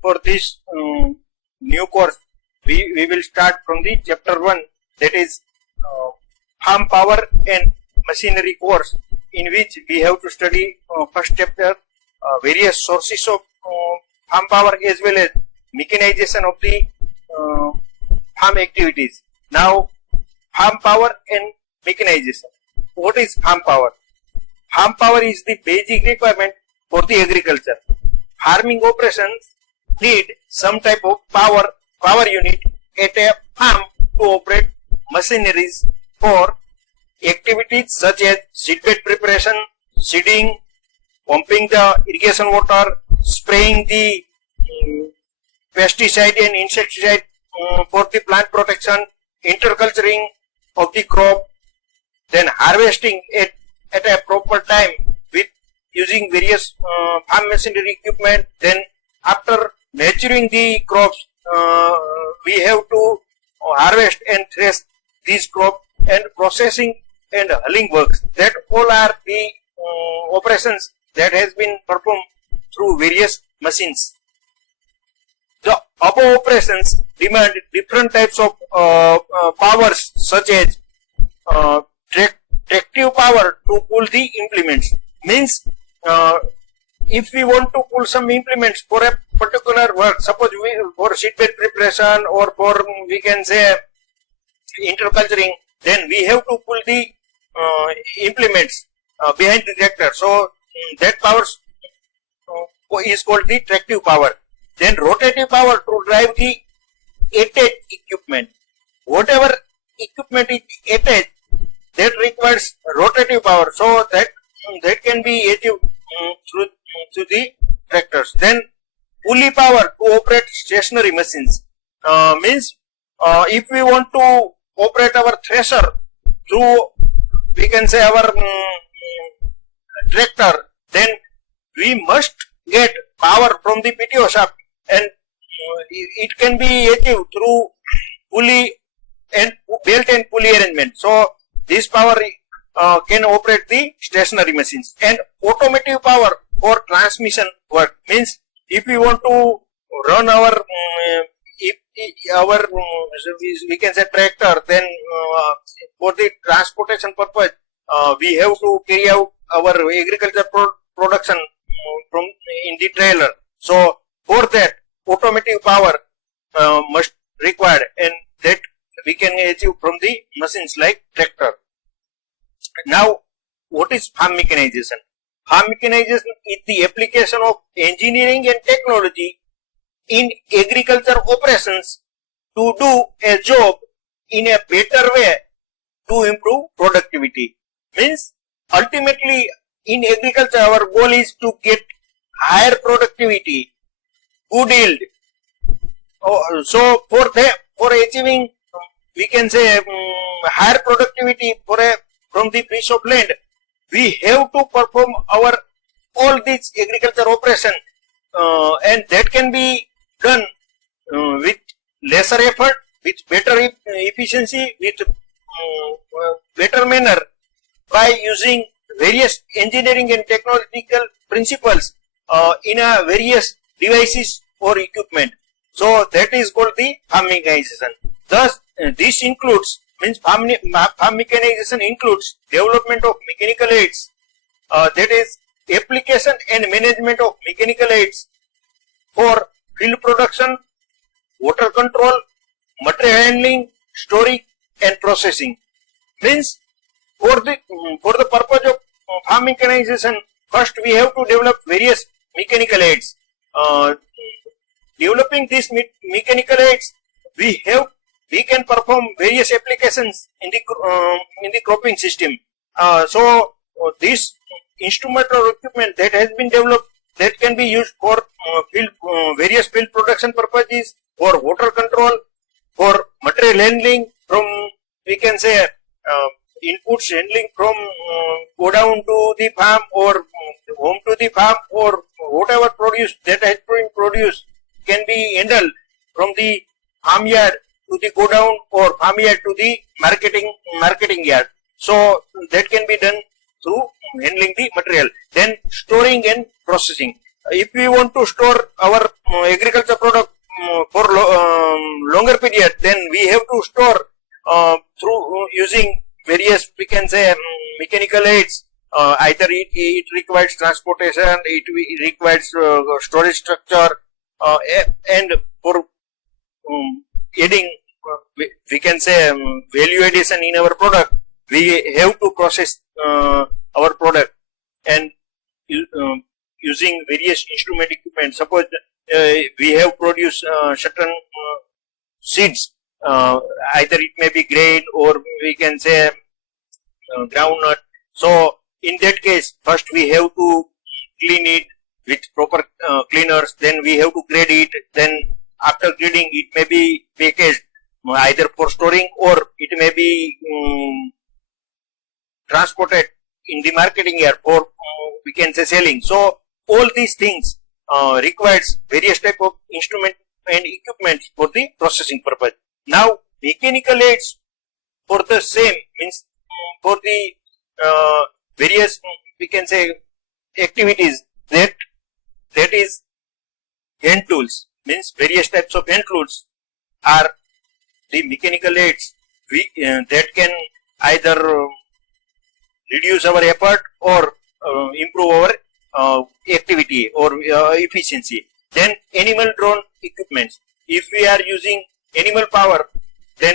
for this new course, we will start from the chapter 1, that is farm power and machinery course, in which we have to study first chapter various sources of farm power as well as mechanization of the farm activities. Now, farm power and mechanization. What is farm power? Farm power is the basic requirement for the agriculture. Farming operations need some type of power unit at a farm to operate machineries for activities such as seedbed preparation, seeding, pumping the irrigation water, spraying the pesticide and insecticide for the plant protection, interculturing of the crop, then harvesting it at a proper time with using various farm machinery equipment. Then after maturing the crops, we have to harvest and thresh these crops, and processing and hulling works. That all are the operations that has been performed through various machines. The above operations demand different types of powers, such as tractive power to pull the implements. Means if we want to pull some implements for a particular work, suppose for seedbed preparation or for, we can say, interculturing, then we have to pull the implements behind the tractor. So that power is called the tractive power. Then rotative power to drive the attached equipment. Whatever equipment is attached, that requires rotative power. So that can be achieved through the tractors. Then pulley power to operate stationary machines. Means if we want to operate our thresher through, we can say, our tractor, then we must get power from the PTO shaft, and it can be achieved through pulley and belt and pulley arrangement. So this power can operate the stationary machines. And automotive power for transmission work. Means if we want to run our we can say tractor, then for the transportation purpose, we have to carry out our agriculture production from in the trailer. So for that, automotive power must required, and that we can achieve from the machines like tractor. Now, what is farm mechanization? Farm mechanization is the application of engineering and technology in agriculture operations to do a job in a better way to improve productivity. Means ultimately in agriculture our goal is to get higher productivity, good yield. So for achieving, we can say, higher productivity from the piece of land, we have to perform our all these agriculture operation, and that can be done with lesser effort, with better efficiency, with better manner, by using various engineering and technological principles in a various devices or equipment. So that is called the farm mechanization. Thus, this includes, means farm mechanization includes development of mechanical aids, that is application and management of mechanical aids for field production, water control, material handling, storage and processing. Means for the purpose of farm mechanization, first we have to develop various mechanical aids. Developing these mechanical aids, we can perform various applications in the cropping system. So this instrument or equipment that has been developed, that can be used for various field production purposes, for water control, for material handling, from, we can say, inputs handling from go down to the farm or home to the farm, or whatever produce that has been produced can be handled from the farmyard to the go down, or farmyard to the marketing yard. So that can be done through handling the material. Then storing and processing. if we want to store our agriculture product for longer period, then we have to store through using various, we can say, mechanical aids. Either it requires transportation, it requires storage structure, and for adding, we can say, value addition in our product, we have to process our product and using various instrument equipment. Suppose we have produced certain seeds, either it may be grain or we can say groundnut. So in that case, first we have to clean it with proper cleaners, then we have to grade it, then after grading it may be packaged either for storing or it may be transported in the marketing area for we can say selling. So all these things requires various type of instrument and equipment for the processing purpose. Now mechanical aids for the same means for the various we can say activities, that is hand tools, means various types of hand tools are the mechanical aids that can either reduce our effort or improve our activity or efficiency. Then animal drawn equipments. If we are using animal power, then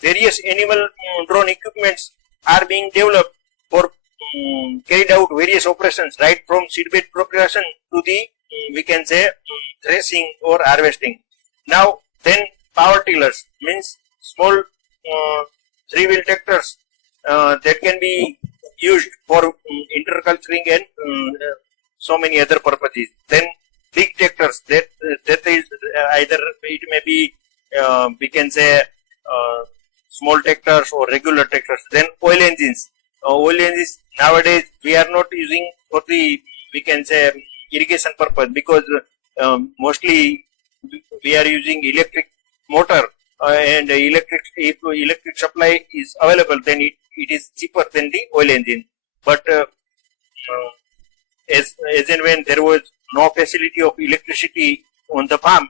various animal drawn equipments are being developed for carried out various operations, right from seedbed preparation to the we can say threshing or harvesting. Now then power tillers, means small 3-wheel tractors that can be used for interculturing and so many other purposes. Then big tractors, that is either it may be we can say small tractors or regular tractors. Then oil engines. Oil engines nowadays we are not using for the we can say irrigation purpose, because mostly we are using electric motor and if electric supply is available, then it is cheaper than the oil engine. But as and when there was no facility of electricity on the farm,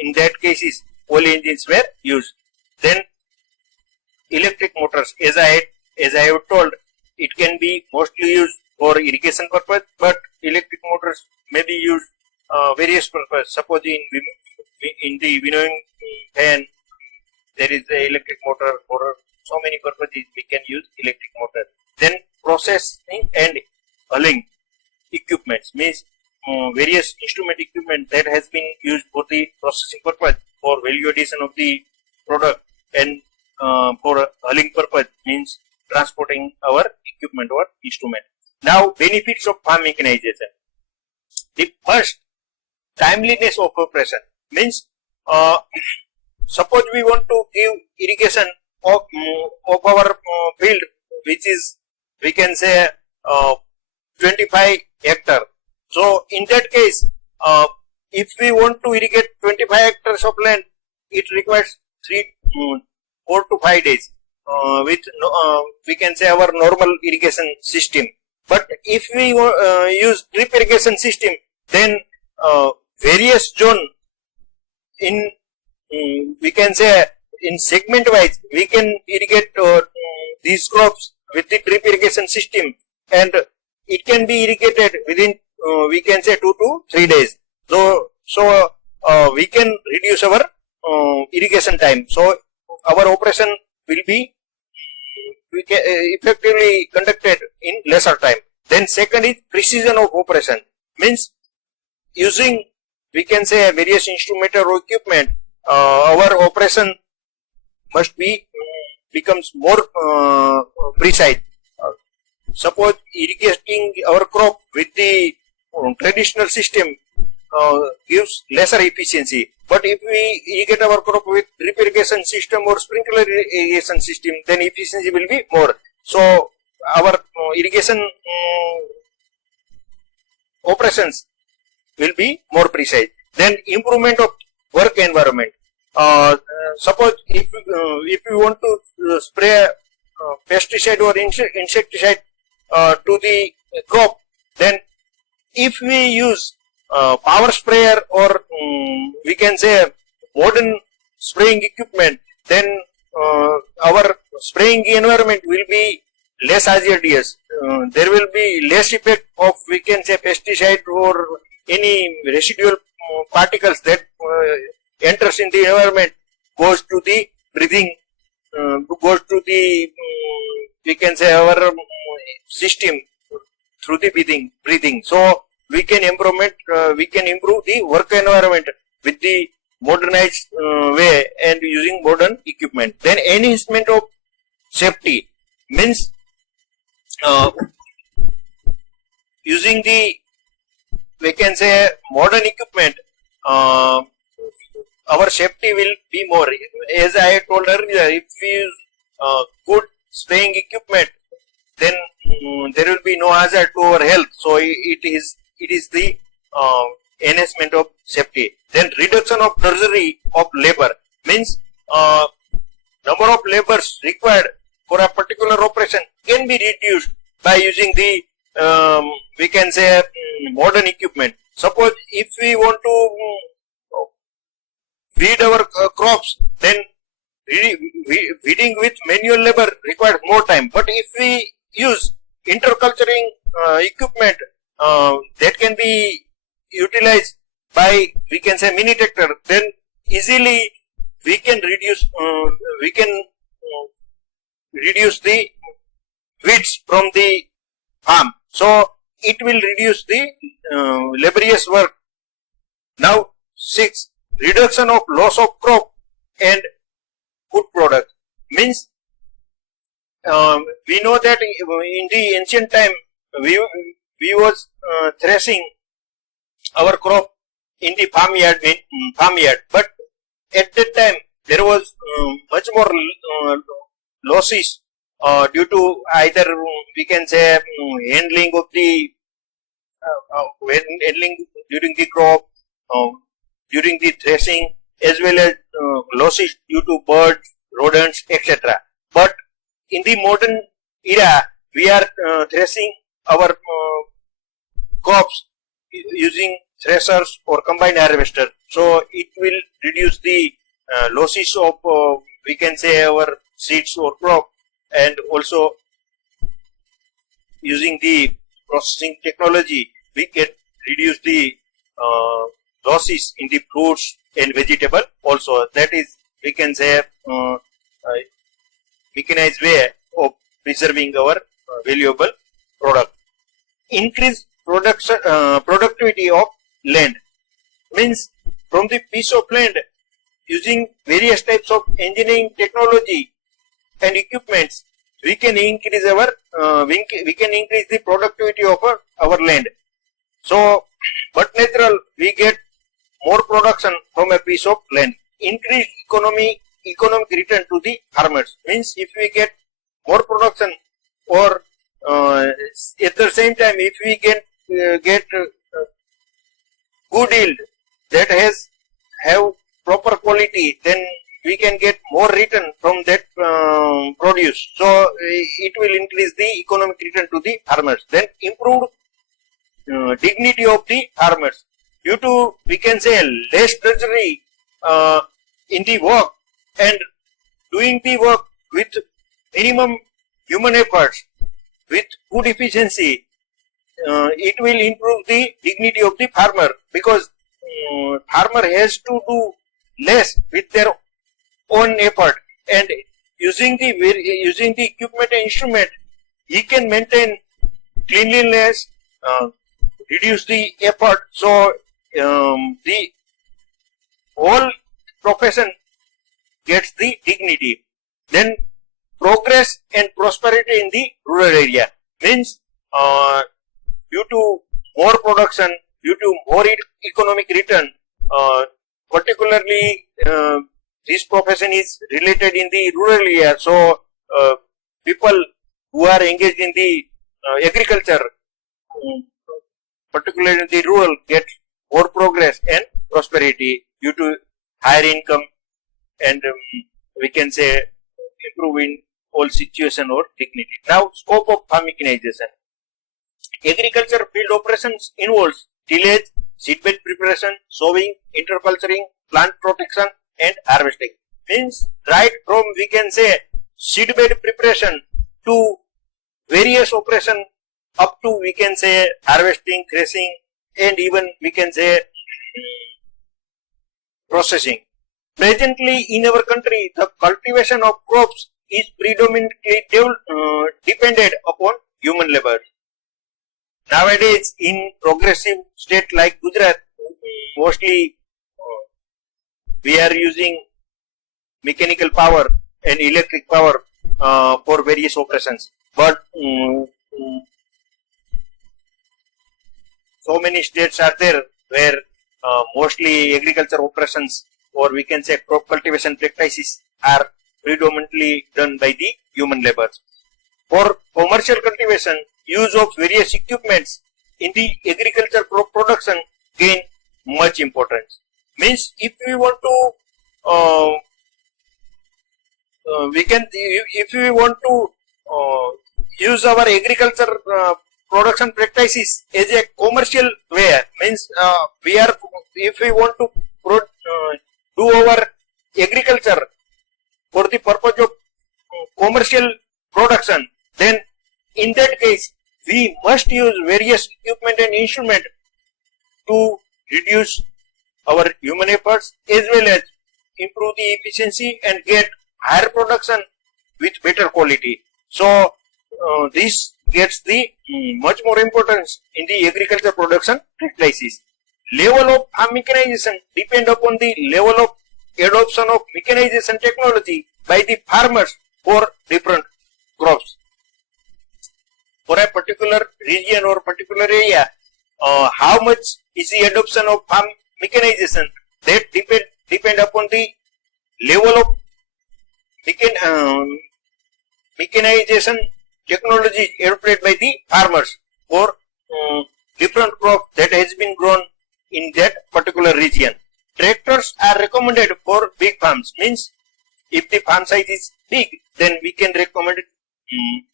in that cases oil engines were used. Then electric motors, as I have told, it can be mostly used for irrigation purpose, but electric motors may be used various purpose. Suppose in the winnowing fan there is the electric motor. For so many purposes we can use electric motor. Then processing and hulling equipments, means various instrument equipment that has been used for the processing purpose, for value addition of the product, and for hulling purpose, means transporting our equipment or instrument. Now benefits of farm mechanization. The first, timeliness of operation, means suppose we want to give irrigation of our field, which is we can say 25 hectare. So in that case, if we want to irrigate 25 hectares of land, it requires 4 to 5 days with we can say our normal irrigation system. But if we use drip irrigation system, then various zone in we can say in segment wise we can irrigate these crops with the drip irrigation system, and it can be irrigated within we can say 2 to 3 days. So we can reduce our irrigation time. So our operation will be effectively conducted in lesser time. Then second is precision of operation, means using we can say various instrument or equipment, our operation must be becomes more precise. Suppose irrigating our crop with the traditional system gives lesser efficiency, but if we irrigate our crop with drip irrigation system or sprinkler irrigation system, then efficiency will be more. So our irrigation operations will be more precise. Then improvement of work environment. Suppose if we want to spray pesticide or insecticide to the crop, then if we use power sprayer or we can say modern spraying equipment, then our spraying environment will be less hazardous. There will be less effect of, we can say, pesticide or any residual particles that enters in the environment, goes to the breathing, goes to the we can say our system through the breathing. So we can improve the work environment with the modernized way and using modern equipment. Then enhancement of safety means using the, we can say, modern equipment, our safety will be more. As I told earlier, if we use good spraying equipment, then there will be no hazard to our health. So it is the enhancement of safety. Then reduction of drudgery of labor means number of labors required for a particular operation can be reduced by using the we can say modern equipment. Suppose if we want to feed our crops, then feeding with manual labor requires more time. But if we use interculturing equipment that can be utilized by, we can say, mini tractor, then easily we can reduce the weeds from the farm. So it will reduce the laborious work. Now 6, reduction of loss of crop and food product means we know that in the ancient time we was threshing our crop in the farmyard, but at that time there was much more losses due to either, we can say, handling of the handling during the crop, during the threshing, as well as losses due to birds, rodents, etc. But in the modern era, we are threshing our crops using threshers or combined harvester. So it will reduce the losses of, we can say, our seeds or crop, and also using the processing technology, we can reduce the losses in the fruits and vegetable also. That is, we can say, mechanized way of preserving our valuable product. Increase productivity of land means from the piece of land, using various types of engineering technology and equipments, we can increase our increase the productivity of our land. So, but natural, we get more production from a piece of land. Increased economic return to the farmers means if we get more production, or at the same time if we can get good yield that have proper quality, then we can get more return from that produce. So it will increase the economic return to the farmers. Then improved dignity of the farmers due to, we can say, less drudgery in the work and doing the work with minimum human efforts with good efficiency. It will improve the dignity of the farmer, because farmer has to do less with their own effort, and using the equipment and instrument, he can maintain cleanliness, reduce the effort. So the whole profession gets the dignity. Then progress and prosperity in the rural area means due to more production, due to more economic return, particularly this profession is related in the rural area. So people who are engaged in the agriculture, particularly in the rural, get more progress and prosperity due to higher income, and we can say improve in all situation or dignity. Now, scope of farm mechanization. agriculture field operations involves tillage, seedbed preparation, sowing, interculturing, plant protection and harvesting. Means right from we can say seedbed preparation to various operation up to we can say harvesting, threshing and even we can say processing. Presently in our country the cultivation of crops is predominantly dependent upon human labor. Nowadays in progressive state like Gujarat, mostly we are using mechanical power and electric power for various operations. But so many states are there where mostly agriculture operations or we can say crop cultivation practices are predominantly done by the human labor. For commercial cultivation, use of various equipments in the agriculture crop production gain much importance. Means if we want to if we want to use our agriculture production practices as a commercial way, means if we want to do our agriculture for the purpose of commercial production, then in that case we must use various equipment and instrument to reduce our human efforts as well as improve the efficiency and get higher production with better quality. So this gets the much more importance in the agriculture production practices. Level of farm mechanization depend upon the level of adoption of mechanization technology by the farmers for different crops. For a particular region or particular area, how much is the adoption of farm mechanization, that depend upon the level of mechanization technology adopted by the farmers for different crop that has been grown in that particular region. Tractors are recommended for big farms, means if the farm size is big, then we can recommend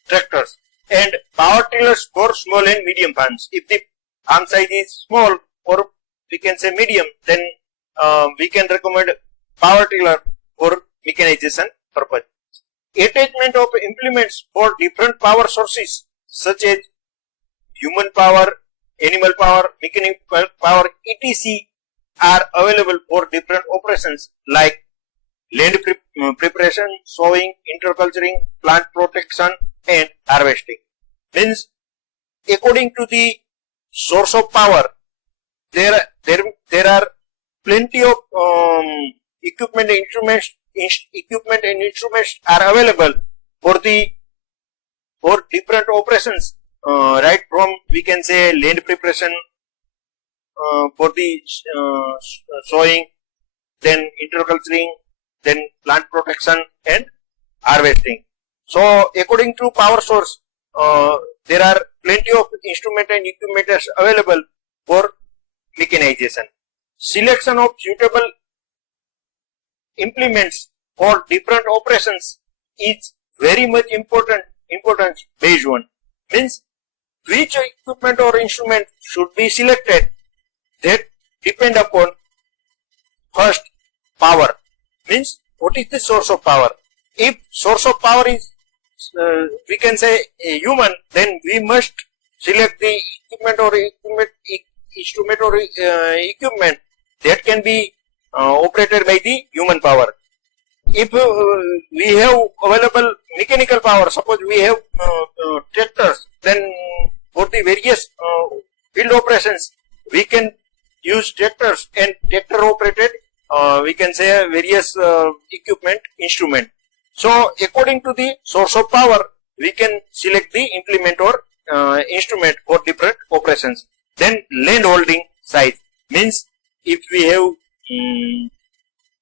tractors, and power tillers for small and medium farms. If the farm size is small or we can say medium, then we can recommend power tiller for mechanization purpose. Attachment of implements for different power sources such as human power, animal power, mechanical power, etc. are available for different operations like land preparation, sowing, interculturing, plant protection and harvesting. Means according to the source of power, there are plenty of equipment and instruments are available for different operations, right from we can say land preparation for the sowing, then interculturing, then plant protection and harvesting. So according to power source, there are plenty of instrument and equipment available for mechanization. Selection of suitable implements for different operations is very much important based on, means which equipment or instrument should be selected, that depend upon first power, means what is the source of power. If source of power is we can say human, then we must select the instrument or equipment that can be operated by the human power. If we have available mechanical power, suppose we have tractors, then for the various field operations we can use tractors and tractor operated we can say various equipment instrument. So according to the source of power we can select the implement or instrument for different operations. Then land holding size, means if we have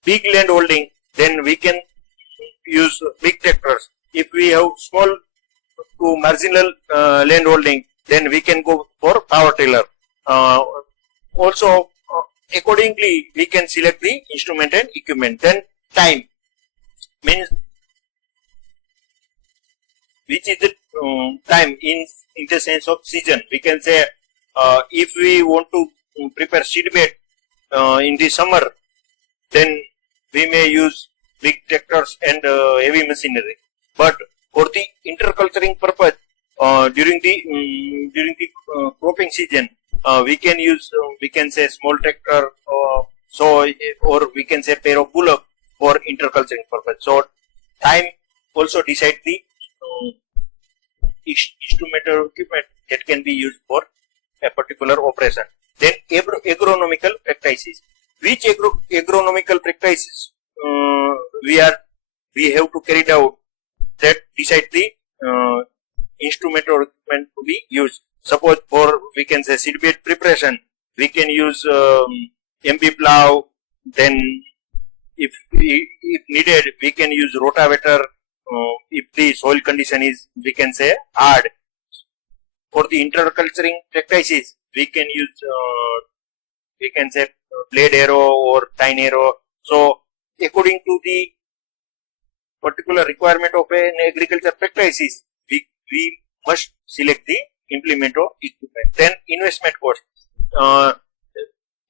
big land holding, then we can use big tractors. If we have small to marginal land holding, then we can go for power tiller. Also accordingly we can select the instrument and equipment. Then time, means which is the time in in the sense of season. We can say if we want to prepare seed bed in the summer, then we may use big tractors and heavy machinery. But for the interculturing purpose, during the cropping season, we can use we can say small tractor, or we can say pair of bullock for interculturing purpose. So time also decide the instrumental equipment that can be used for a particular operation. Then agronomical practices. Which agronomical practices we have to carry out, that decide the instrument or equipment to be used. Suppose for we can say seed bed preparation, we can use MB plow. Then if needed, we can use rotavator. If the soil condition is, we can say, hard. For the interculturing practices, we can use we can say blade arrow or tine arrow. So according to the particular requirement of an agriculture practices, we must select the implement of equipment. Then investment cost.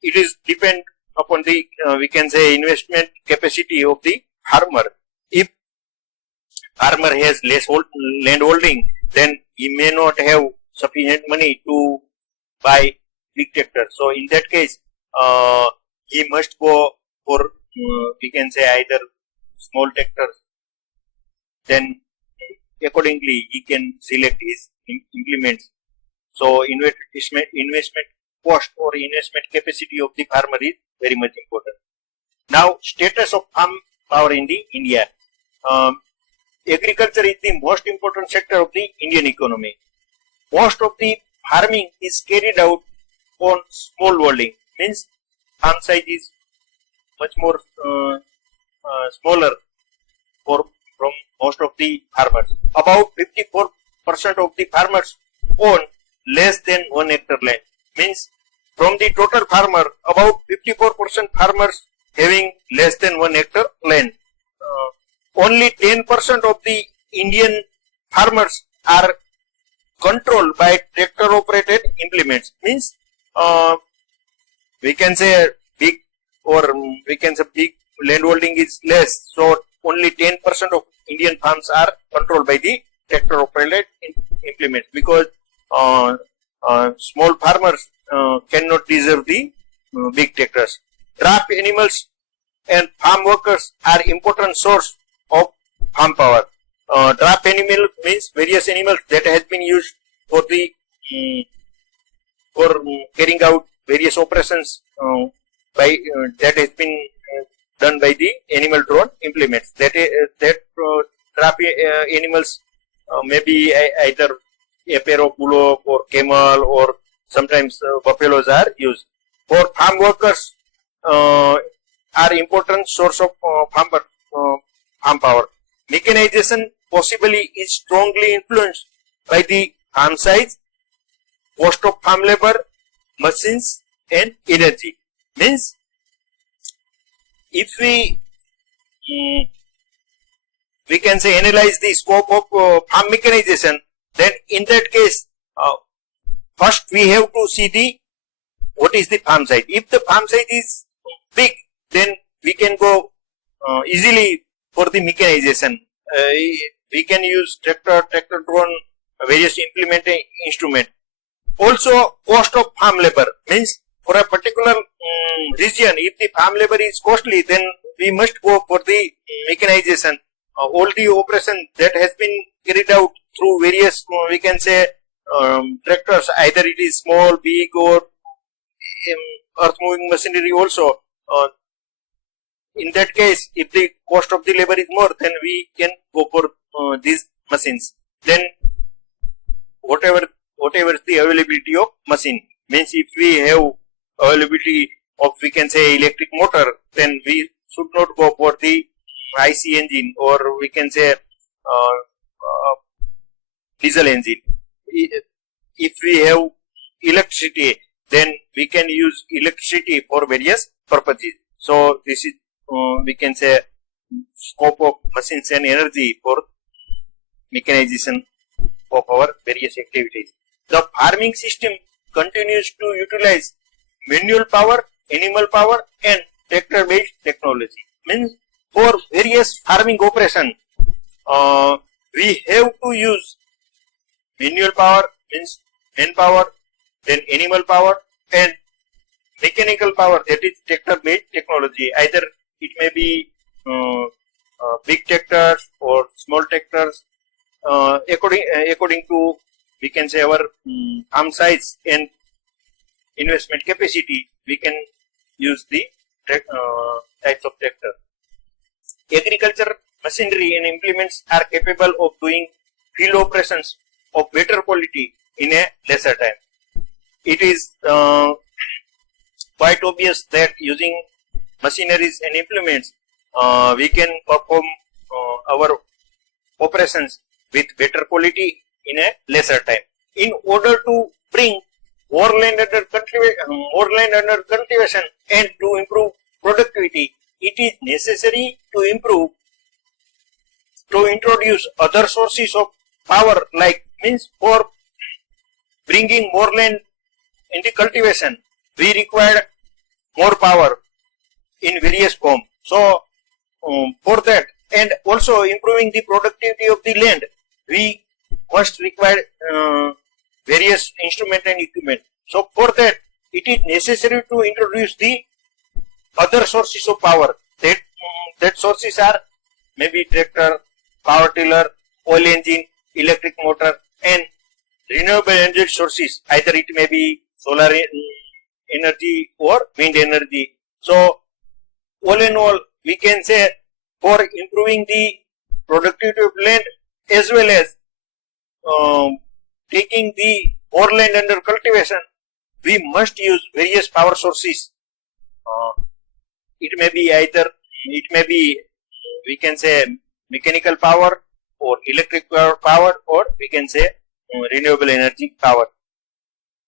It is depend upon the we can say investment capacity of the farmer. If farmer has less land holding, then he may not have sufficient money to buy big tractor. So in that case, he must go for we can say either small tractors. Then accordingly he can select his implements. So investment cost or investment capacity of the farmer is very much important. Now, status of farm power in the India. Agriculture is the most important sector of the Indian economy. Most of the farming is carried out on small holding, means farm size is much more smaller from most of the farmers. About 54% of the farmers own less than 1 hectare land. Means from the total farmer, about 54% farmers having less than 1 hectare land. Only 10% of the Indian farmers are controlled by tractor operated implements. Means we can say big, or we can say big land holding is less. So only 10% of Indian farms are controlled by the tractor operated implements, because small farmers cannot deserve the big tractors. Draft animals and farm workers are important source of farm power. Draft animal means various animals that has been used for the for carrying out various operations by that has been done by the animal drawn implements. That draft animals may be either a pair of bullock or camel, or sometimes buffaloes are used. For farm workers are important source of farm power. Mechanization possibly is strongly influenced by the farm size, cost of farm labor, machines and energy. Means if we can say analyze the scope of farm mechanization, then in that case first we have to see what is the farm size. If the farm size is big, then we can go easily for the mechanization. We can use tractor drawn, various implementing instrument. Also, cost of farm labor means for a particular region, if the farm labor is costly, then we must go for the mechanization. All the operation that has been carried out through various, we can say, tractors, either it is small, big, or earth moving machinery also. In that case, if the cost of the labor is more, then we can go for these machines. Then whatever is the availability of machine, means if we have availability of, we can say, electric motor, then we should not go for the IC engine, or we can say diesel engine. If we have electricity, then we can use electricity for various purposes. So this is we can say scope of machines and energy for mechanization of our various activities. The farming system continues to utilize manual power, animal power and tractor based technology. Means for various farming operation, we have to use manual power, means manpower, then animal power and mechanical power, that is tractor based technology. Either it may be big tractors or small tractors, according to, we can say, our farm size and investment capacity, we can use the types of tractor. Agriculture machinery and implements are capable of doing field operations of better quality in a lesser time. It is quite obvious that using machineries and implements, we can perform our operations with better quality in a lesser time. In order to bring more land under cultivation and to improve productivity, it is necessary to introduce other sources of power, like, means for bringing more land in the cultivation, we require more power in various forms. So for that, and also improving the productivity of the land, we must require various instrument and equipment. So for that, it is necessary to introduce the other sources of power. That sources are maybe tractor, power tiller, oil engine, electric motor and renewable energy sources. Either it may be solar energy or wind energy. So all in all, we can say for improving the productivity of land as well as taking the more land under cultivation, we must use various power sources. It may be, we can say, mechanical power or electric power, or we can say renewable energy power.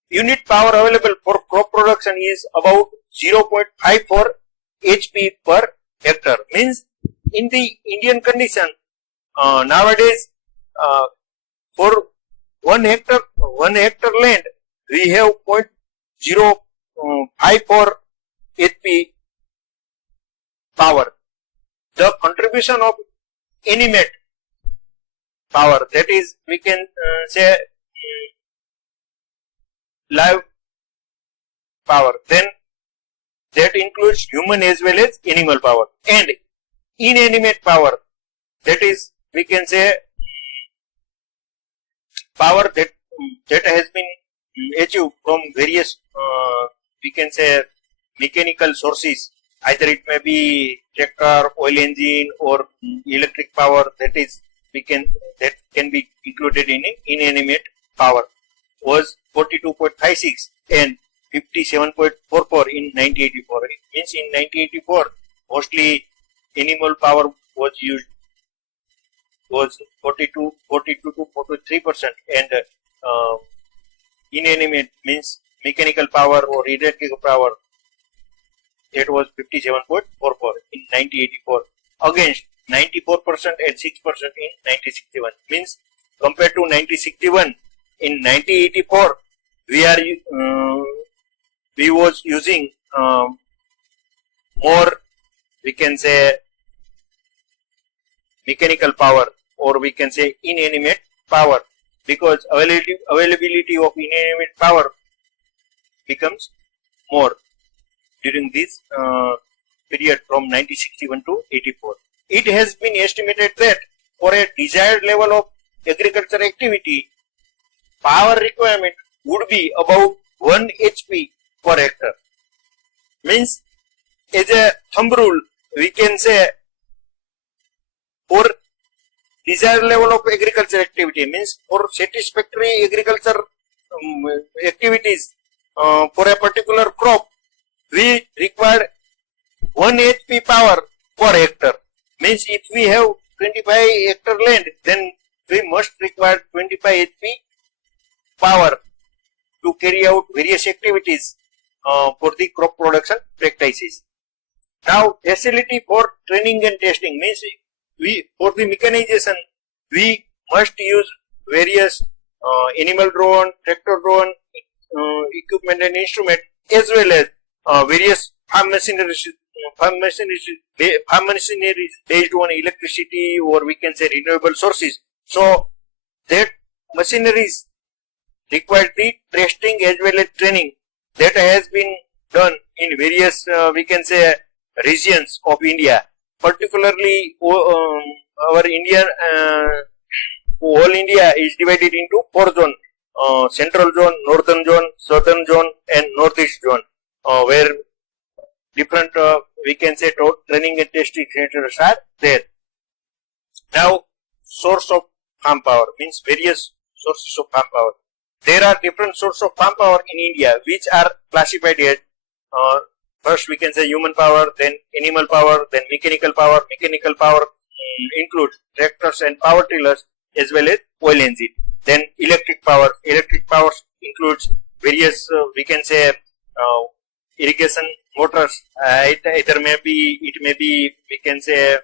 Unit power available for crop production is about 0.54 HP per hectare. Means in the Indian condition, nowadays, for 1 hectare land, we have 0.054 HP power. The contribution of animate power, that is, we can say live power, then that includes human as well as animal power, and inanimate power, that is, we can say power that has been achieved from various, we can say, mechanical sources. Either it may be tractor, oil engine or electric power, that can be included in inanimate power, was 42.56 and 57.44 in 1984. It means in 1984 mostly animal power was used, was 42 to 43%, and inanimate means mechanical power or electrical power, it was 57.44 in 1984 against 94% and 6% in 1961. Means compared to 1961, in 1984 we was using more, we can say, mechanical power or we can say inanimate power, because availability of inanimate power becomes more during this period from 1961 to 84. It has been estimated that for a desired level of agriculture activity, power requirement would be about 1 HP per hectare. Means, as a thumb rule, we can say for desired level of agriculture activity, means for satisfactory agriculture activities for a particular crop, we require 1 HP power per hectare. Means if we have 25 hectare land, then we must require 25 HP power to carry out various activities for the crop production practices. Now, facility for training and testing means for the mechanization, we must use various animal drone, tractor drone, equipment and instrument, as well as various farm machinery based on electricity, or we can say renewable sources. So that machineries require the testing as well as training that has been done in various we can say regions of India. Particularly our India, whole India is divided into 4 zones: central zone, northern zone, southern zone and northeast zone, where different we can say training and testing centers are there. Now, source of farm power means various sources of farm power. There are different sources of farm power in India which are classified as first we can say human power, then animal power, then mechanical power. Mechanical power includes tractors and power tillers as well as oil engine. Then electric power. Electric power includes various we can say irrigation motors. It may be we can say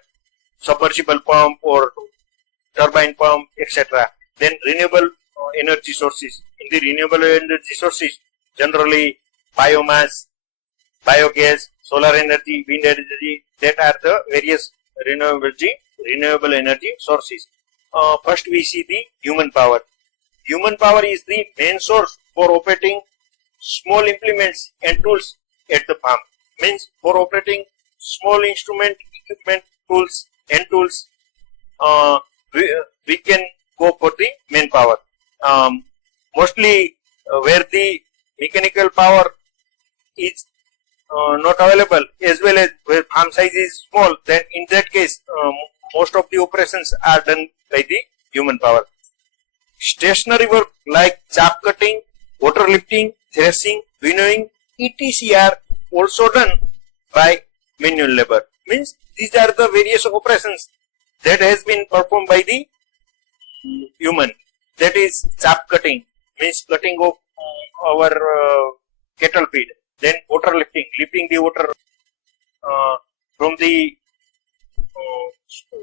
submersible pump or turbine pump, etc. Then renewable energy sources. In the renewable energy sources, generally biomass, biogas, solar energy, wind energy, that are the various renewable energy sources. First we see the human power. Human power is the main source for operating small implements and tools at the farm. Means for operating small instrument, equipment, tools, we can go for the manpower. Mostly where the mechanical power is not available, as well as where farm size is small, then in that case most of the operations are done by the human power. Stationary work like chaff cutting, water lifting, threshing, winnowing, etc. are also done by manual labor. Means these are the various operations that has been performed by the human. That is chaff cutting, means cutting of our cattle feed. Then water lifting, lifting the water from the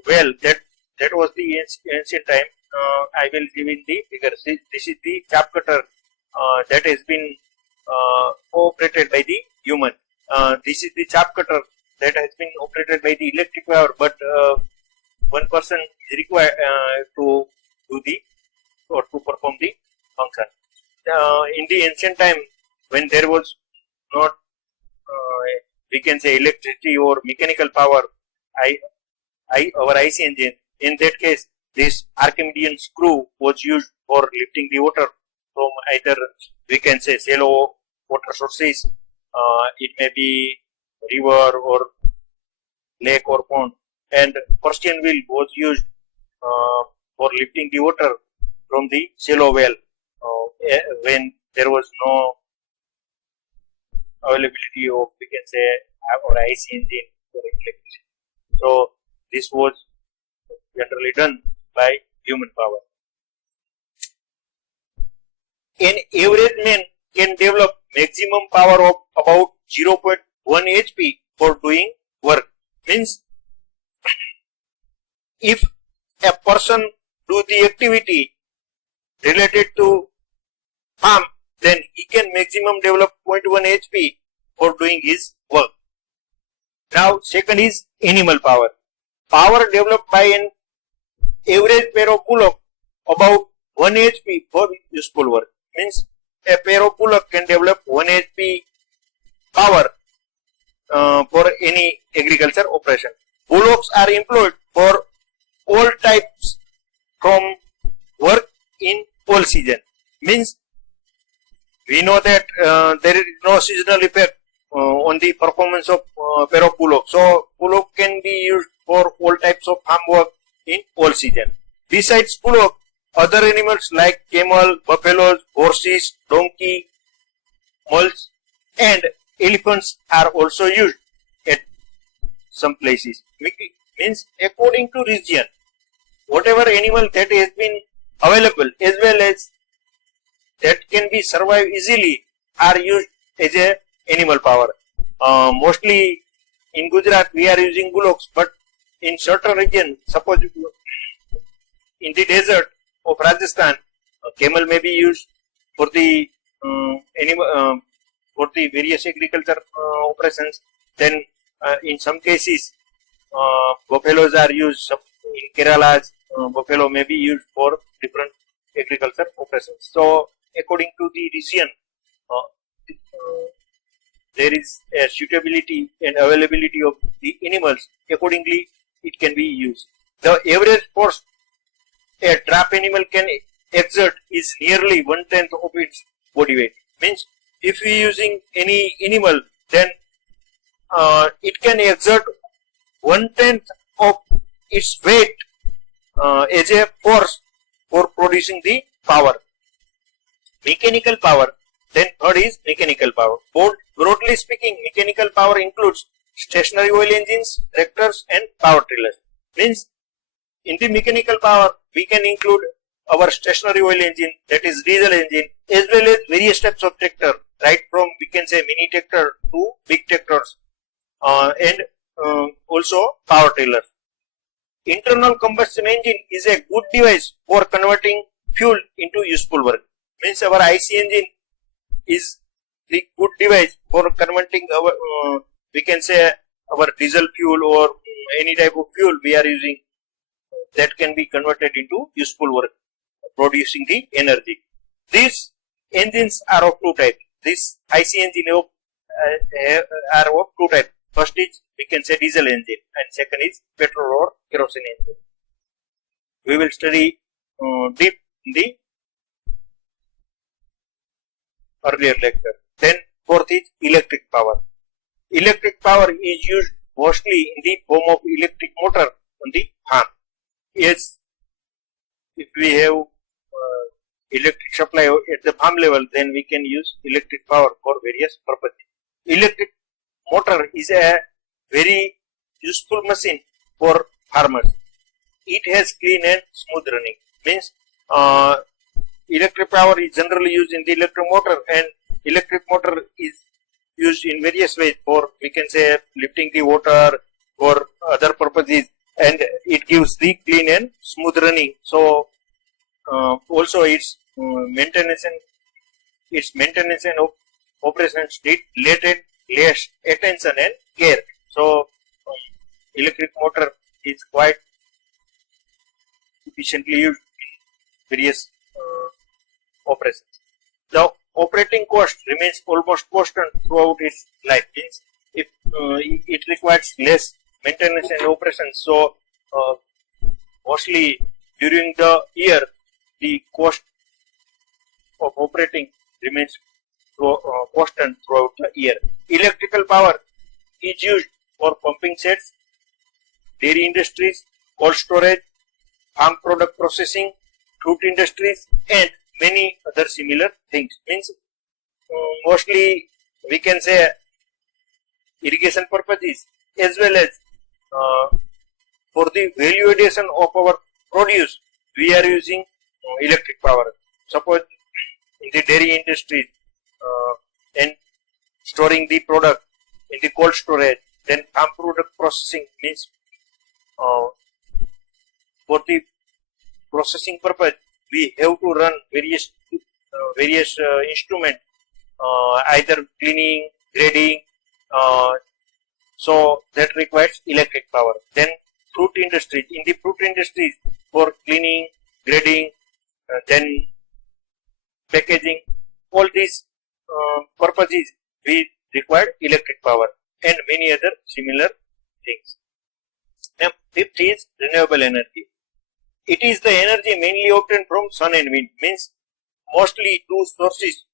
well. That was the ancient time. I will give in the figures. This is the chaff cutter that has been operated by the human. This is the chaff cutter that has been operated by the electric power, but one person is required to do the or to perform the function. In the ancient time, when there was not we can say electricity or mechanical power, our IC engine, in that case this Archimedean screw was used for lifting the water from either we can say shallow water sources, it may be river or lake or pond, and Persian wheel was used for lifting the water from the shallow well when there was no availability of we can say or IC engine for electricity. So this was generally done by human power. An average man can develop maximum power of about 0.1 HP for doing work. Means if a person do the activity related to farm, then he can maximum develop 0.1 HP for doing his work. Now second is animal power. Power developed by an average pair of bullock about 1 HP for useful work. Means a pair of bullock can develop 1 HP power for any agriculture operation. Bullocks are employed for all types from work in all season. Means we know that there is no seasonal effect on the performance of pair of bullock. So bullock can be used for all types of farm work in all season. Besides bullock, other animals like camel, buffaloes, horses, donkey, mules and elephants are also used at some places. Means according to region, whatever animal that has been available as well as that can be survive easily are used as a animal power. Mostly in Gujarat we are using bullocks, but in certain region, suppose in the desert of Rajasthan, Camel may be used for the animal, for the various agriculture operations. Then in some cases, buffaloes are used. In Kerala, buffalo may be used for different agriculture operations. So according to the region, there is a suitability and availability of the animals. Accordingly, it can be used. The average force a trap animal can exert is nearly 1/10 of its body weight. Means if we are using any animal, then it can exert 1/10 of its weight as a force for producing the power. Mechanical power. Then third is mechanical power. Broadly speaking, mechanical power includes stationary oil engines, tractors and power tillers. Means in the mechanical power, we can include our stationary oil engine, that is diesel engine, as well as various types of tractor, right from we can say mini tractor to big tractors, and also power tillers. Internal combustion engine is a good device for converting fuel into useful work. Means our IC engine is the good device for converting our, we can say our diesel fuel or any type of fuel we are using, that can be converted into useful work, producing the energy. These engines are of two types. This IC engine are of two types. First is we can say diesel engine, and second is petrol or kerosene engine. We will study deep in the earlier lecture. Then fourth is electric power. Electric power is used mostly in the form of electric motor on the farm. Yes, if we have electric supply at the farm level, then we can use electric power for various purposes. Electric motor is a very useful machine for farmers. It has clean and smooth running. Means electric power is generally used in the electric motor, and electric motor is used in various ways for, we can say, lifting the water for other purposes, and it gives the clean and smooth running. So also its maintenance and operations need less attention and care. So electric motor is quite efficiently used in various operations. The operating cost remains almost constant throughout its life. Means if it requires less maintenance and operations, so mostly during the year the cost of operating remains constant throughout the year. Electrical power is used for pumping sets, dairy industries, cold storage, farm product processing, fruit industries and many other similar things. Means mostly we can say irrigation purposes, as well as for the value addition of our produce, we are using electric power. Suppose in the dairy industry and storing the product in the cold storage, then farm product processing, means for the processing purpose we have to run various instruments, either cleaning, grading, so that requires electric power. Then fruit industries, in the fruit industries for cleaning, grading, then packaging, all these purposes we require electric power and many other similar things. Now, fifth is renewable energy. It is the energy mainly obtained from sun and wind. Means mostly two sources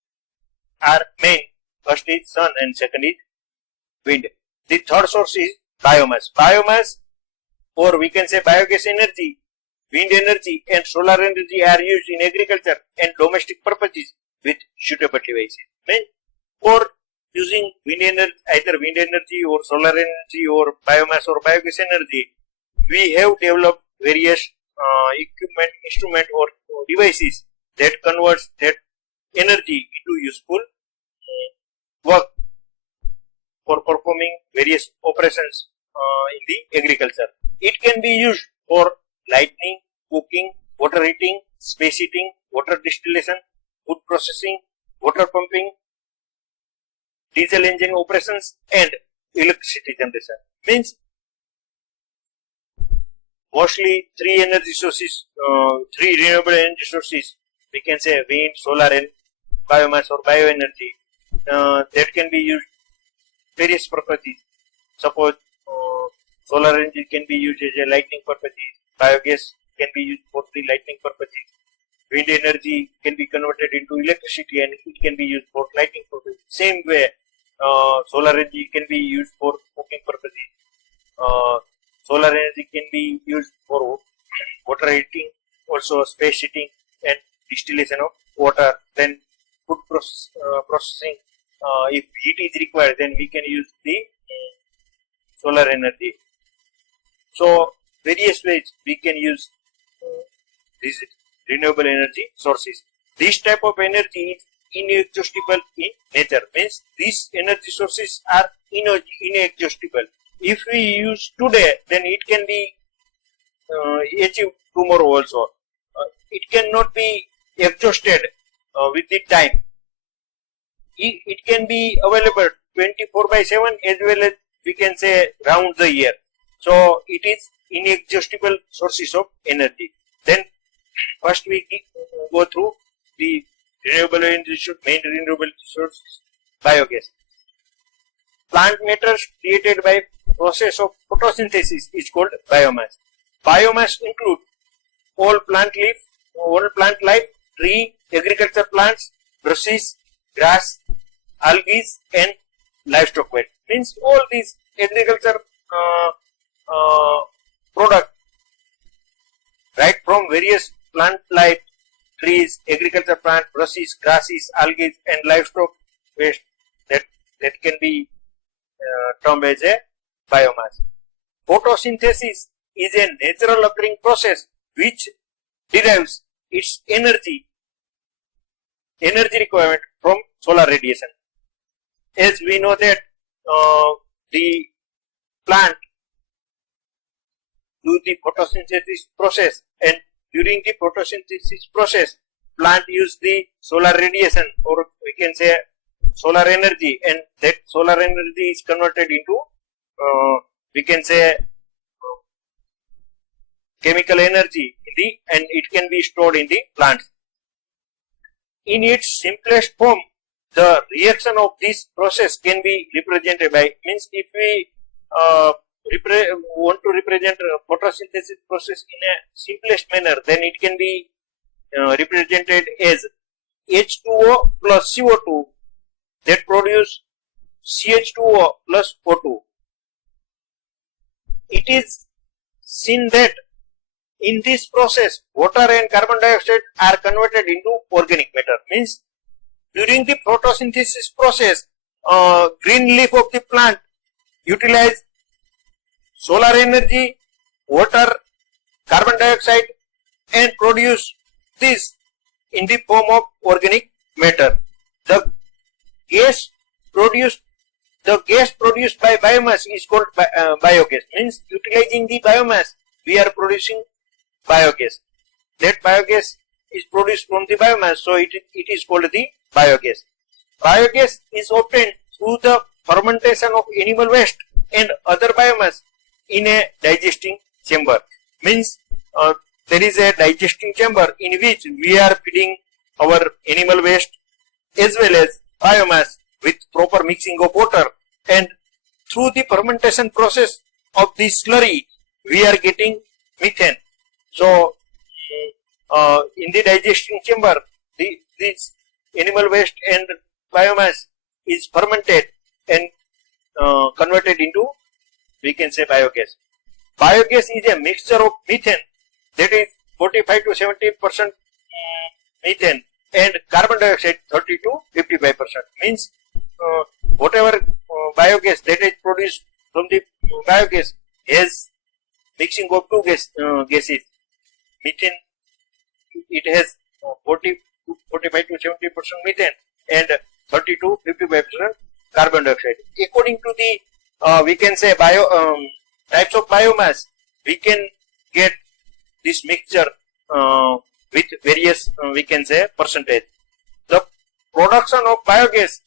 are main. First is sun and second is wind. The third source is biomass. Biomass, or we can say biogas energy, wind energy and solar energy are used in agriculture and domestic purposes with suitable devices. Means for using wind energy, either wind energy or solar energy or biomass or biogas energy, we have developed various equipment, instrument or devices that converts that energy into useful work for performing various operations in the agriculture. It can be used for lighting, cooking, water heating, space heating, water distillation, food processing, water pumping, diesel engine operations, and electricity generation. Means mostly three energy sources, three renewable energy sources. We can say wind, solar, and biomass or bioenergy that can be used various purposes. Suppose solar energy can be used as a lighting purposes. Biogas can be used for the lighting purposes. Wind energy can be converted into electricity and it can be used for lighting purposes. Same way, solar energy can be used for cooking purposes. Solar energy can be used for water heating, also space heating and distillation of water. Then food processing. If heat is required, then we can use the solar energy. So various ways we can use these renewable energy sources. This type of energy is inexhaustible in nature. Means these energy sources are inexhaustible. If we use today, then it can be achieved tomorrow also. It cannot be exhausted with the time. It can be available 24/7 as well as we can say round the year. So it is inexhaustible sources of energy. Then first we go through the renewable energy source, main renewable sources, biogas. Plant matter created by process of photosynthesis is called biomass. Biomass include all plant life, tree, agriculture plants, bushes, grass, algae, and livestock waste. Means all these agriculture product, right from various plant life, trees, agriculture plant, bushes, grasses, algae, and livestock waste that can be termed as a biomass. Photosynthesis is a natural occurring process which derives its energy requirement from solar radiation. As we know that the plant do the photosynthesis process, and during the photosynthesis process plant use the solar radiation, or we can say solar energy, and that solar energy is converted into we can say chemical energy and it can be stored in the plants. In its simplest form, the reaction of this process can be represented by, means if we want to represent photosynthesis process in a simplest manner, then it can be represented as H2O plus CO2 that produce CH2O plus O2. It is seen that in this process water and carbon dioxide are converted into organic matter. Means during the photosynthesis process, green leaf of the plant utilize solar energy, water, carbon dioxide and produce this in the form of organic matter. The gas produced by biomass is called biogas. Means utilizing the biomass we are producing biogas. That biogas is produced from the biomass, so it is called the biogas. Biogas is obtained through the fermentation of animal waste and other biomass in a digesting chamber. Means there is a digesting chamber in which we are feeding our animal waste as well as biomass with proper mixing of water, and through the fermentation process of this slurry we are getting methane. So in the digesting chamber this animal waste and biomass is fermented and converted into, we can say, biogas. Biogas is a mixture of methane, that is 45 to 70% methane, and carbon dioxide 30 to 55%. Means whatever biogas that is produced from the biogas has mixing of two gases. Methane, it has 45 to 70% methane and 30 to 55% carbon dioxide. According to the we can say types of biomass, we can get this mixture with various we can say percentage. The production of biogas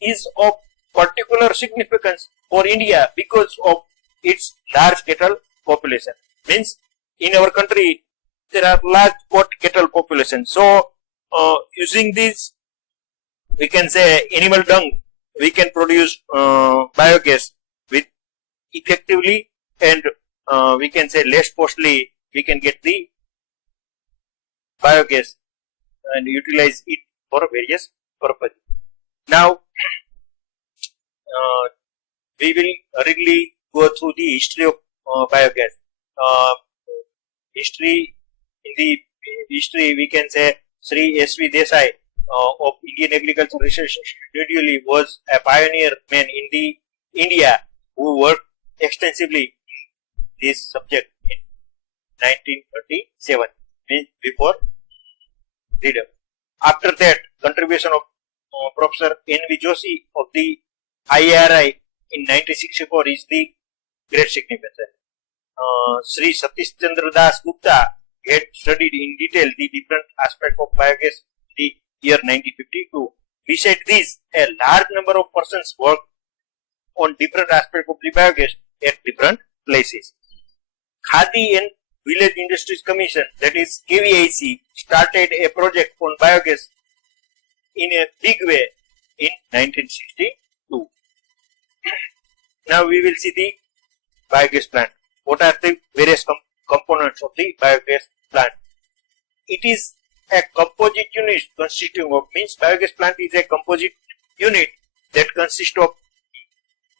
is of particular significance for India because of its large cattle population. Means in our country there are large cattle population. So using this we can say animal dung, we can produce biogas with effectively and we can say less costly. We can get the biogas and utilize it for various purposes. Now we will really go through the history of biogas. In the history we can say Sri S.V. Desai of Indian Agricultural Research Institute was a pioneer man in the India who worked extensively this subject in 1937, means before freedom. After that, contribution of Professor N.V. Joshi of the IARI in 1964 is the great significance. Sri Satish Chandra Das Gupta had studied in detail the different aspects of biogas in the year 1952. Besides this, a large number of persons worked on different aspects of the biogas at different places. Khadi and Village Industries Commission, that is KVIC, started a project on biogas in a big way in 1962. Now we will see the biogas plant. What are the various components of the biogas plant? It is a composite unit consisting of, means biogas plant is a composite unit that consists of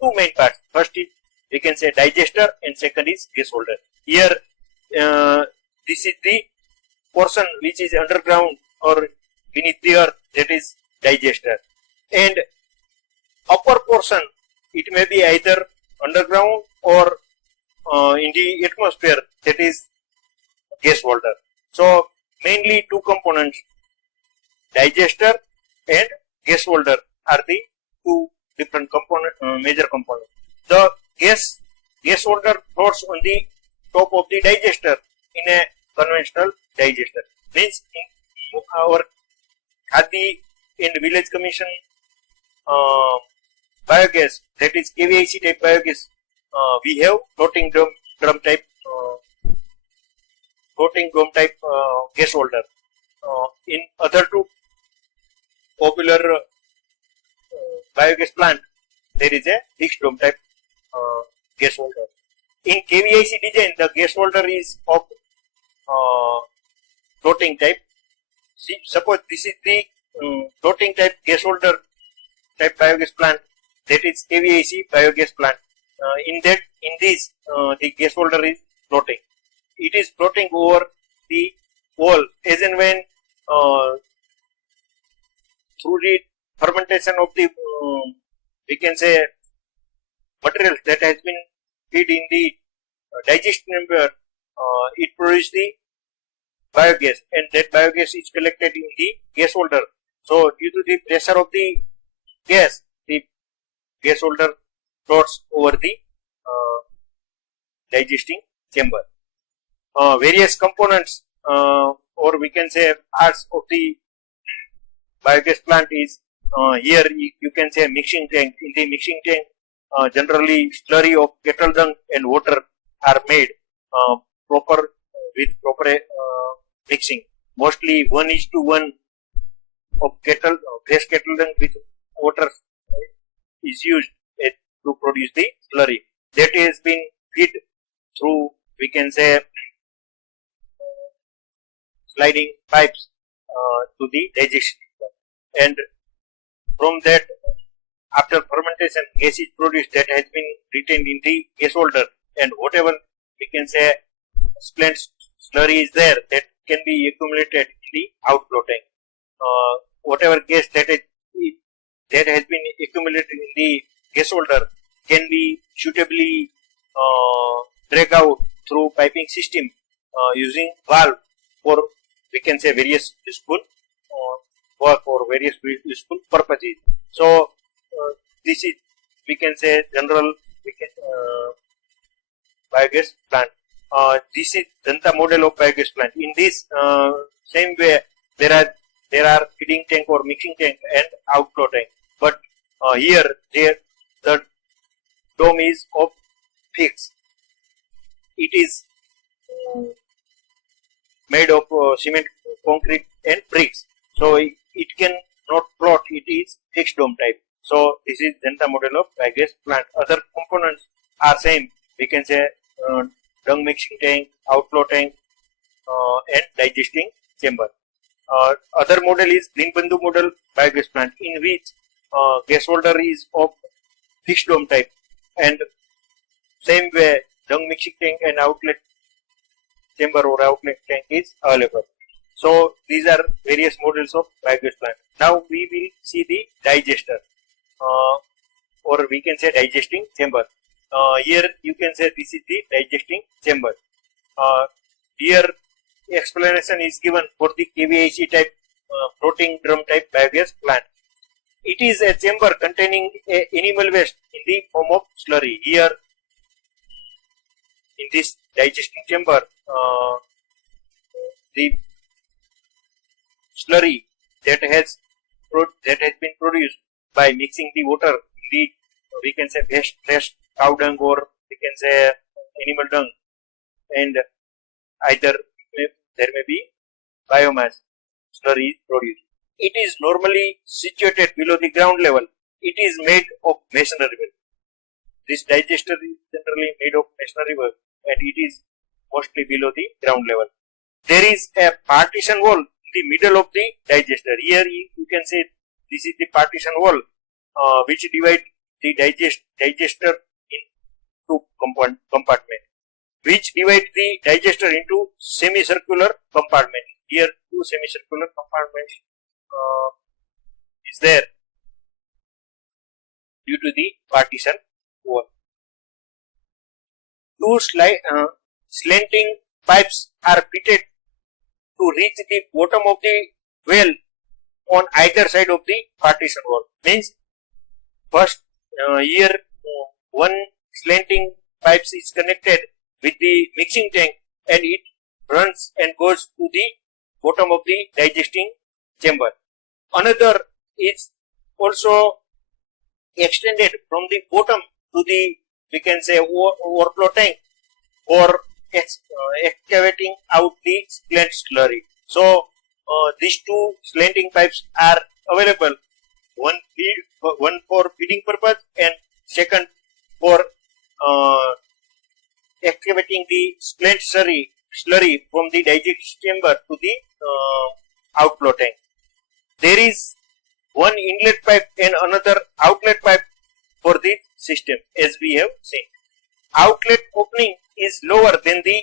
two main parts. First is we can say digester and second is gas holder. Here this is the portion which is underground or beneath the earth, that is digester, and upper portion it may be either underground or in the atmosphere, that is gas holder. So mainly two components, digester and gas holder, are the two different major components. The gas holder floats on the top of the digester in a conventional digester. Means in our Khadi and Village Commission biogas, that is KVIC type biogas, we have floating drum type gas holder. In other two popular biogas plant, there is a fixed dome type gas holder. In KVIC design, the gas holder is of floating type. See, suppose this is the floating type gas holder type biogas plant, that is KVIC biogas plant. In this the gas holder is floating. It is floating over the wall as and when through the fermentation of the we can say material that has been feed in the digestion chamber, it produces the biogas, and that biogas is collected in the gas holder. So due to the pressure of the gas holder floats over the digesting chamber. Various components or we can say parts of the biogas plant is here you can say mixing tank. In the mixing tank, generally slurry of cattle dung and water are made proper mixing. Mostly 1:1 of fresh cattle dung with water is used to produce the slurry. That has been fed through we can say sliding pipes to the digestion, and from that after fermentation gas is produced that has been retained in the gas holder, and whatever we can say spent slurry is there that can be accumulated in the outflow tank. Whatever gas that has been accumulated in the gas holder can be suitably drag out through piping system using valve for we can say various useful work or various useful purposes. So this is we can say general biogas plant. This is Danta model of biogas plant. In this same way there are feeding tank or mixing tank and outflow tank. But here the dome is of fixed. It is made of cement, concrete and bricks. So it can not float. It is fixed dome type. So this is Janta model of biogas plant. Other components are same. We can say dung mixing tank, outflow tank, and digesting chamber. Other model is Dinbandhu model biogas plant, in which gas holder is of fixed dome type, and same way dung mixing tank and outlet chamber or outlet tank is available. So these are various models of biogas plant. Now we will see the digester, or we can say digesting chamber. Here you can say this is the digesting chamber. Here explanation is given for the KVIC type floating drum type biogas plant. It is a chamber containing animal waste in the form of slurry. Here in this digesting chamber, the slurry that has been produced by mixing the water, we can say fresh cow dung, or we can say animal dung, and either there may be biomass slurry is produced. It is normally situated below the ground level. It is made of masonry work. This digester is generally made of masonry work, and it is mostly below the ground level. There is a partition wall in the middle of the digester. Here you can say this is the partition wall which divide the digester into compartment, which divide the digester into semicircular compartment. Here two semicircular compartments is there due to the partition wall. Two slanting pipes are fitted to reach the bottom of the well on either side of the partition wall. Means first here one slanting pipes is connected with the mixing tank, and it runs and goes to the bottom of the digesting chamber. Another is also extended from the bottom to the, we can say, overflow tank for excavating out the spent slurry. So these two slanting pipes are available, one for feeding purpose and second for excavating the spent slurry from the digestion chamber to the outflow tank. There is one inlet pipe and another outlet pipe for this system, as we have seen. Outlet opening is lower than the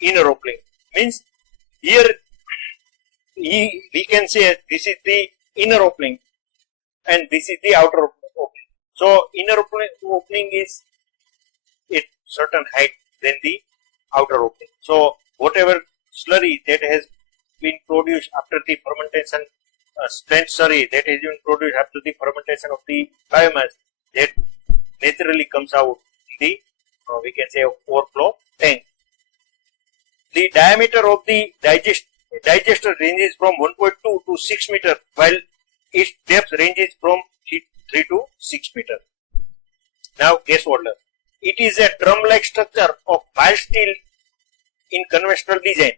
inner opening. Means here we can say this is the inner opening and this is the outer opening. So inner opening is at certain height than the outer opening. So whatever slurry that has been produced after the fermentation, spent slurry that has been produced after the fermentation of the biomass, that naturally comes out in the we can say overflow tank. The diameter of the digester ranges from 1.2 to 6 meter, while its depth ranges from 3 to 6 meter. Now gas holder. It is a drum-like structure of mild steel in conventional design.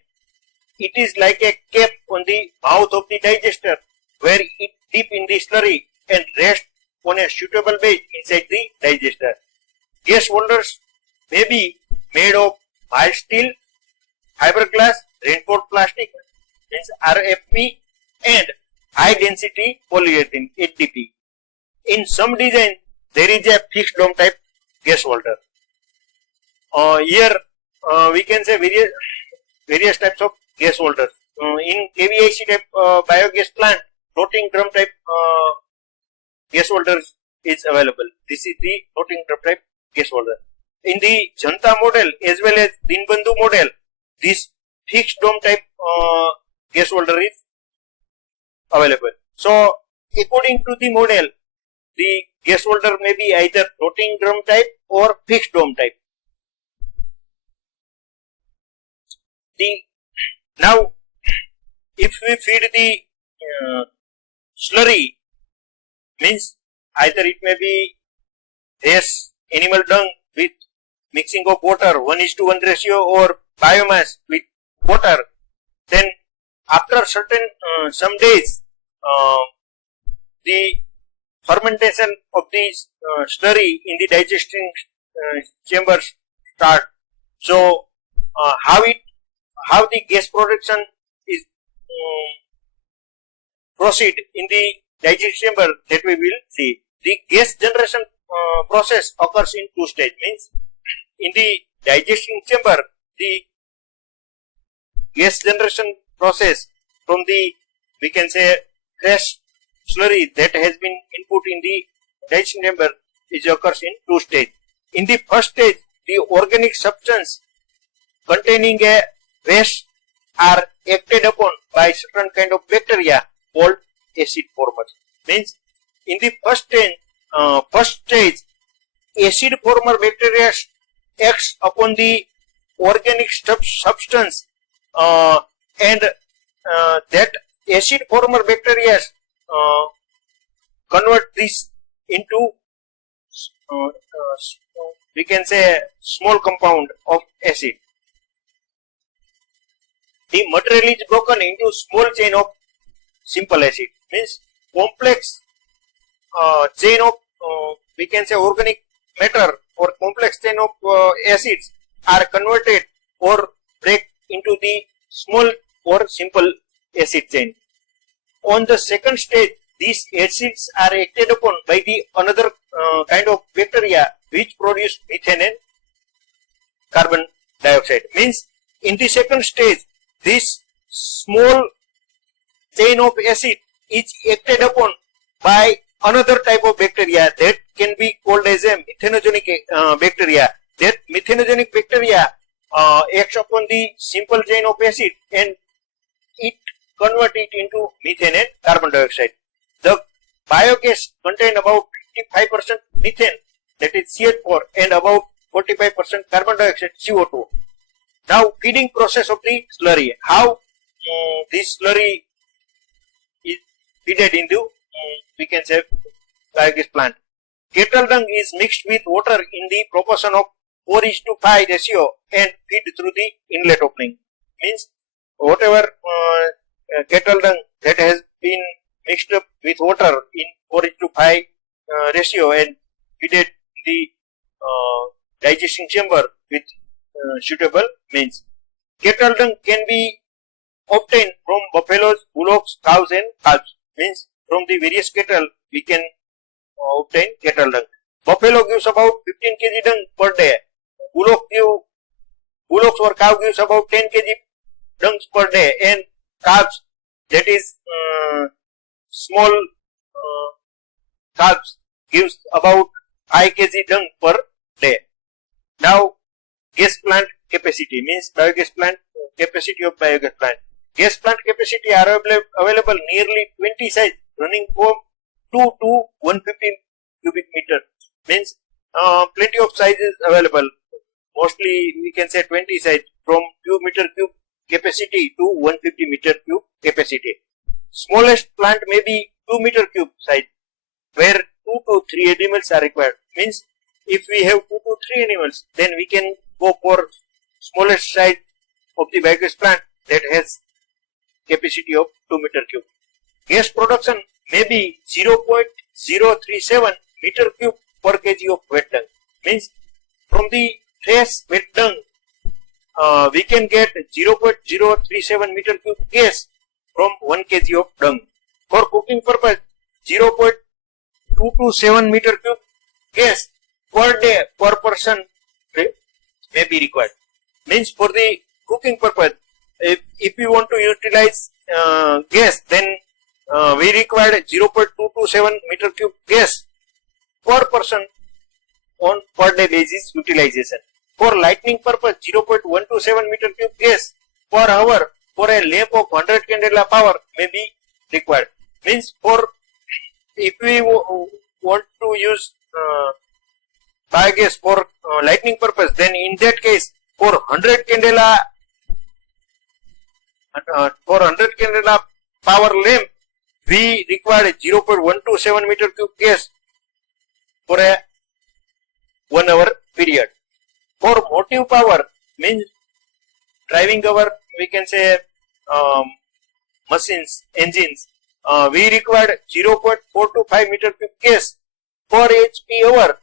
It is like a cap on the mouth of the digester, where it dip in the slurry and rest on a suitable base inside the digester. Gas holders may be made of mild steel, fiberglass, reinforced plastic, means RFP, and high density polyurethane HDP. In some design, there is a fixed dome type gas holder. Here we can say various types of gas holders. In KVIC type biogas plant, floating drum type gas holders is available. This is the floating drum type gas holder. In the Janta model as well as Dinbandhu model, this fixed dome type gas holder is available. So according to the model, the gas holder may be either floating drum type or fixed dome type. Now if we feed the slurry, means either it may be this animal dung with mixing of water 1:1 ratio or biomass with water, then after certain some days the fermentation of the slurry in the digesting chambers start. So how the gas production is proceed in the digestion chamber, that we will see. The gas generation process occurs in two stages. Means in the digesting chamber, the gas generation process from the, we can say, fresh slurry that has been input in the digestion chamber is occurs in two stages. In the first stage, the organic substance containing a waste are acted upon by certain kind of bacteria called acid formers. Means in the first stage, acid former bacteria acts upon the organic substance and that acid former bacteria convert this into we can say small compound of acid. The material is broken into small chain of simple acid. Means complex chain of we can say organic matter or complex chain of acids are converted or break into the small or simple acid chain. On the second stage, these acids are acted upon by the another kind of bacteria which produce methane and carbon dioxide. Means in the second stage, this small chain of acid is acted upon by another type of bacteria that can be called as a methanogenic bacteria. That methanogenic bacteria acts upon the simple chain of acid and it converts it into methane and carbon dioxide. The biogas contain about 55% methane, that is CH4, and about 45% carbon dioxide, CO2. Now, feeding process of the slurry. How this slurry is feeded into, we can say, biogas plant. Cattle dung is mixed with water in the proportion of 4:5 ratio and feed through the inlet opening. Means whatever cattle dung that has been mixed up with water in 4:5 ratio and feeded the digesting chamber with suitable means. Cattle dung can be obtained from buffaloes, bullocks, cows and calves. Means from the various cattle we can obtain cattle dung. Buffalo gives about 15 kg dung per day. Bullocks or cow gives about 10 kg dung per day, and calves, that is small calves, gives about 5 kg dung per day. Now, gas plant capacity means biogas plant capacity of biogas plant. Gas plant capacity are available nearly 20 sites running from 2 to 150 cubic meter. Means plenty of sizes available. Mostly we can say 20 sites from 2 meter cube capacity to 150 meter cube capacity. Smallest plant may be 2 meter cube size where 2 to 3 animals are required. Means if we have 2 to 3 animals, then we can go for smallest size of the biogas plant that has capacity of 2 meter cube. Gas production may be 0.037 meter cube per kg of wet dung. Means from the fresh wet dung we can get 0.037 meter cube gas from 1 kg of dung. For cooking purpose, 0.227 meter cube gas per day per person may be required. Means for the cooking purpose, if we want to utilize gas, then we require 0.227 meter cube gas per person on per day basis utilization. For lighting purpose, 0.127 meter cube gas per hour for a lamp of 100 candela power may be required. Means for if we want to use biogas for lighting purpose, then in that case for 100 candela For 100 candela power lamp, we require 0.127 meter cube gas for a 1 hour period. For motive power, means driving our, we can say, machines, engines, we required 0.425 meter cube gas per HP hour.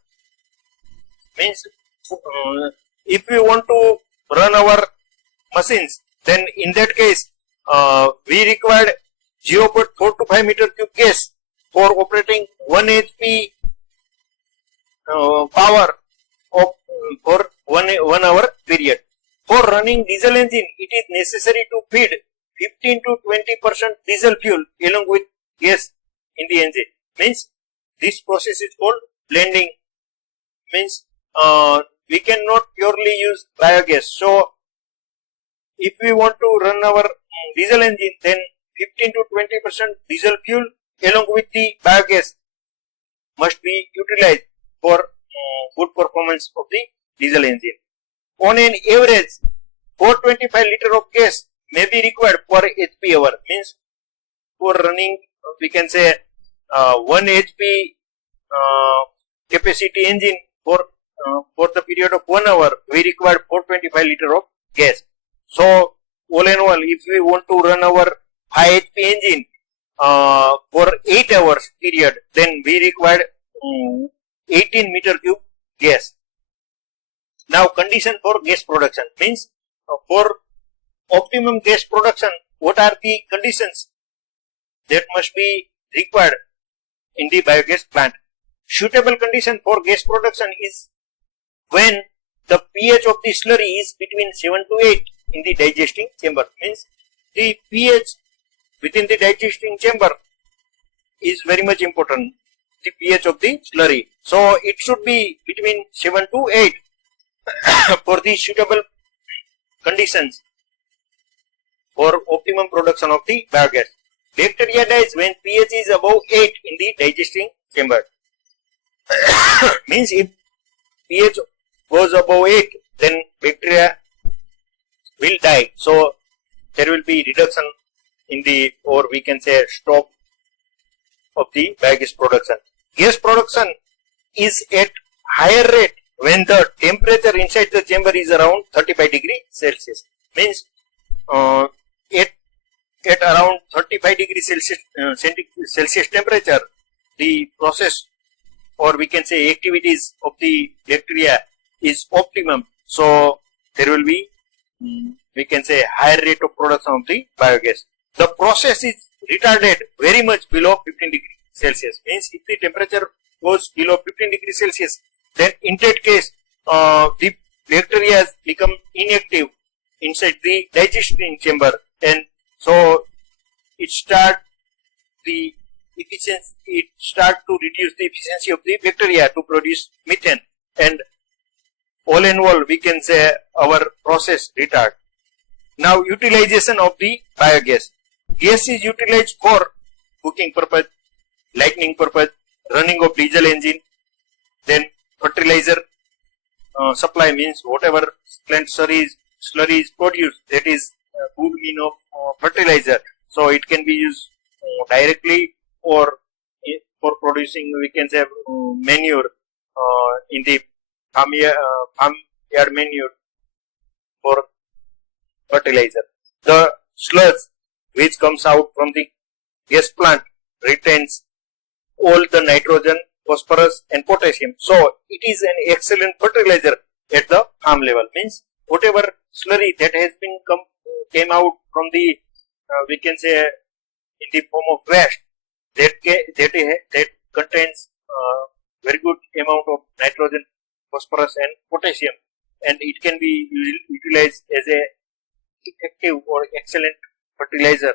Means if we want to run our machines, then in that case we required 0.425 meter cube gas for operating 1 HP power of for 1 hour period. For running diesel engine, it is necessary to feed 15 to 20% diesel fuel along with gas in the engine. Means this process is called blending. Means we cannot purely use biogas. So if we want to run our diesel engine, then 15 to 20% diesel fuel along with the biogas must be utilized for good performance of the diesel engine. On an average, 425 liter of gas may be required per HP hour. Means for running, we can say 1 HP capacity engine for the period of 1 hour, we require 425 liter of gas. So all in all, if we want to run our high HP engine for 8 hours period, then we require 18 meter cube gas. Now condition for gas production, means for optimum gas production, what are the conditions that must be required in the biogas plant? Suitable condition for gas production is when the pH of the slurry is between 7 to 8 in the digesting chamber. Means the pH within the digesting chamber is very much important, the pH of the slurry. So it should be between 7 to 8 for the suitable conditions for optimum production of the biogas. Bacteria dies when pH is above 8 in the digesting chamber. Means if pH goes above 8, then bacteria will die. So there will be reduction in the, or we can say stop of the biogas production. Gas production is at higher rate when the temperature inside the chamber is around 35 degrees Celsius. Means at around 35 degrees Celsius temperature, the process, or we can say activities of the bacteria is optimum. So there will be, we can say, higher rate of production of the biogas. The process is retarded very much below 15 degrees Celsius. Means if the temperature goes below 15 degrees Celsius, then in that case the bacteria become inactive inside the digesting chamber, and so it start to reduce the efficiency of the bacteria to produce methane, and all in all we can say our process retard. Now utilization of the biogas. Gas is utilized for cooking purpose, lighting purpose, running of diesel engine, then fertilizer supply, means whatever plant slurry is produced, that is a good mean of fertilizer. So it can be used directly or for producing, we can say, manure in the farmyard manure for fertilizer. The sludge which comes out from the gas plant retains all the nitrogen, phosphorus and potassium. So it is an excellent fertilizer at the farm level. Means whatever slurry that has been came out from the, we can say, in the form of waste, that contains very good amount of nitrogen, phosphorus and potassium, and it can be utilized as a effective or excellent fertilizer